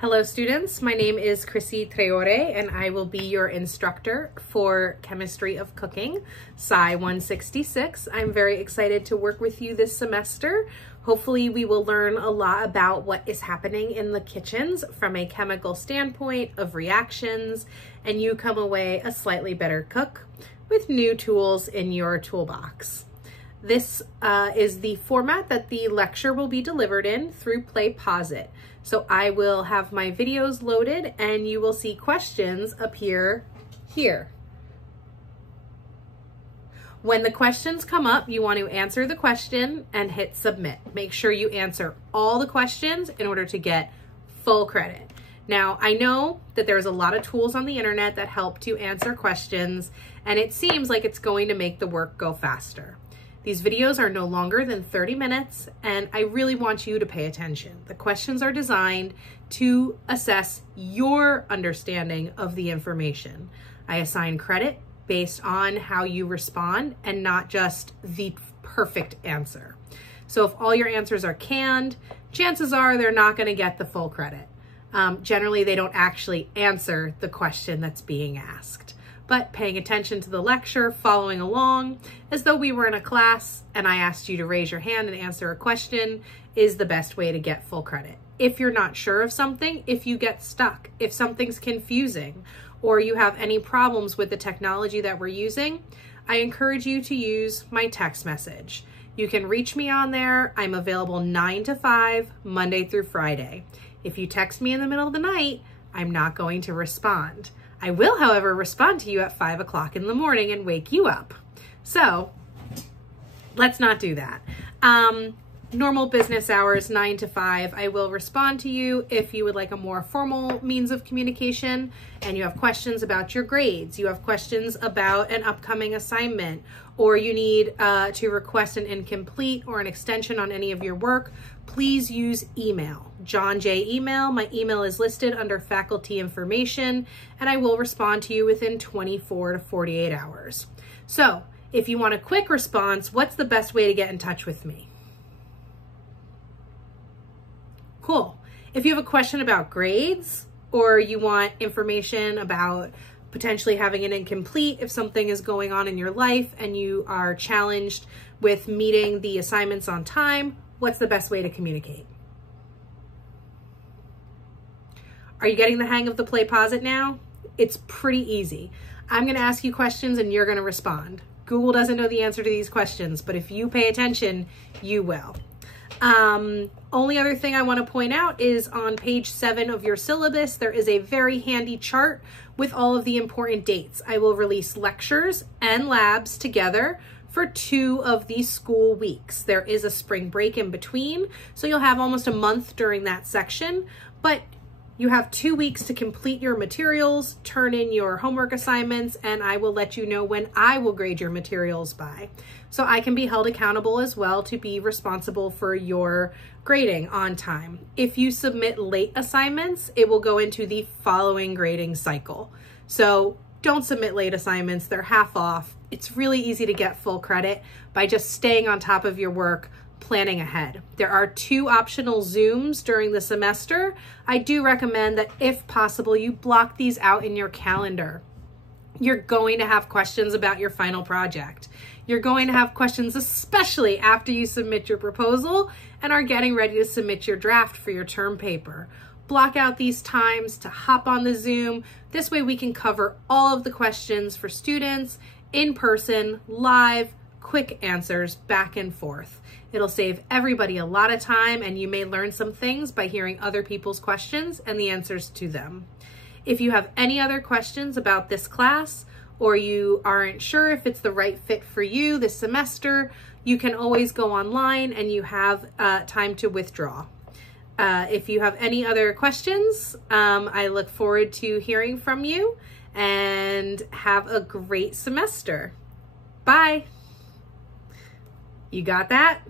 Hello students, my name is Chrissy Treore and I will be your instructor for Chemistry of Cooking, Sci 166. I'm very excited to work with you this semester. Hopefully we will learn a lot about what is happening in the kitchens from a chemical standpoint of reactions, and you come away a slightly better cook with new tools in your toolbox. This is the format that the lecture will be delivered in through PlayPosit. So I will have my videos loaded and you will see questions appear here. When the questions come up, you want to answer the question and hit submit. Make sure you answer all the questions in order to get full credit. Now, I know that there's a lot of tools on the internet that help to answer questions, and it seems like it's going to make the work go faster. These videos are no longer than 30 minutes, and I really want you to pay attention. The questions are designed to assess your understanding of the information. I assign credit based on how you respond and not just the perfect answer. So if all your answers are canned, chances are they're not going to get the full credit. Generally, they don't actually answer the question that's being asked. But paying attention to the lecture, following along, as though we were in a class and I asked you to raise your hand and answer a question, is the best way to get full credit. If you're not sure of something, if you get stuck, if something's confusing, or you have any problems with the technology that we're using, I encourage you to use my text message. You can reach me on there. I'm available 9 to 5, Monday through Friday. If you text me in the middle of the night, I'm not going to respond. I will, however, respond to you at 5 o'clock in the morning and wake you up. So let's not do that. Normal business hours, 9 to 5, I will respond to you. If you would like a more formal means of communication and you have questions about your grades, you have questions about an upcoming assignment, or you need to request an incomplete or an extension on any of your work, please use email. John J. email. My email is listed under faculty information, and I will respond to you within 24 to 48 hours. So if you want a quick response, what's the best way to get in touch with me? Cool. If you have a question about grades, or you want information about potentially having an incomplete if something is going on in your life and you are challenged with meeting the assignments on time, what's the best way to communicate? Are you getting the hang of the PlayPosit now? It's pretty easy. I'm going to ask you questions and you're going to respond. Google doesn't know the answer to these questions, but if you pay attention, you will. Only other thing I want to point out is on page 7 of your syllabus, there is a very handy chart with all of the important dates. I will release lectures and labs together for 2 of these school weeks. There is a spring break in between, so you'll have almost a month during that section, but you have 2 weeks to complete your materials, turn in your homework assignments, and I will let you know when I will grade your materials by. So I can be held accountable as well to be responsible for your grading on time. If you submit late assignments, it will go into the following grading cycle. So don't submit late assignments, they're half off. It's really easy to get full credit by just staying on top of your work, planning ahead. There are 2 optional Zooms during the semester. I do recommend that if possible, you block these out in your calendar. You're going to have questions about your final project. You're going to have questions, especially after you submit your proposal and are getting ready to submit your draft for your term paper. Block out these times to hop on the Zoom. This way we can cover all of the questions for students in person, live, quick answers back and forth. It'll save everybody a lot of time, and you may learn some things by hearing other people's questions and the answers to them. If you have any other questions about this class, or you aren't sure if it's the right fit for you this semester, you can always go online and you have time to withdraw. If you have any other questions, I look forward to hearing from you, and have a great semester. Bye. You got that?